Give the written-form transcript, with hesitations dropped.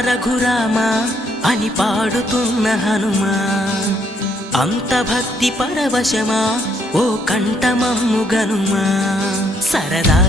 రఘురామ అని పాడుతున్న హనుమా, అంత భక్తి పరవశమా ఓ కంఠమమ్ము గనుమా. సరదా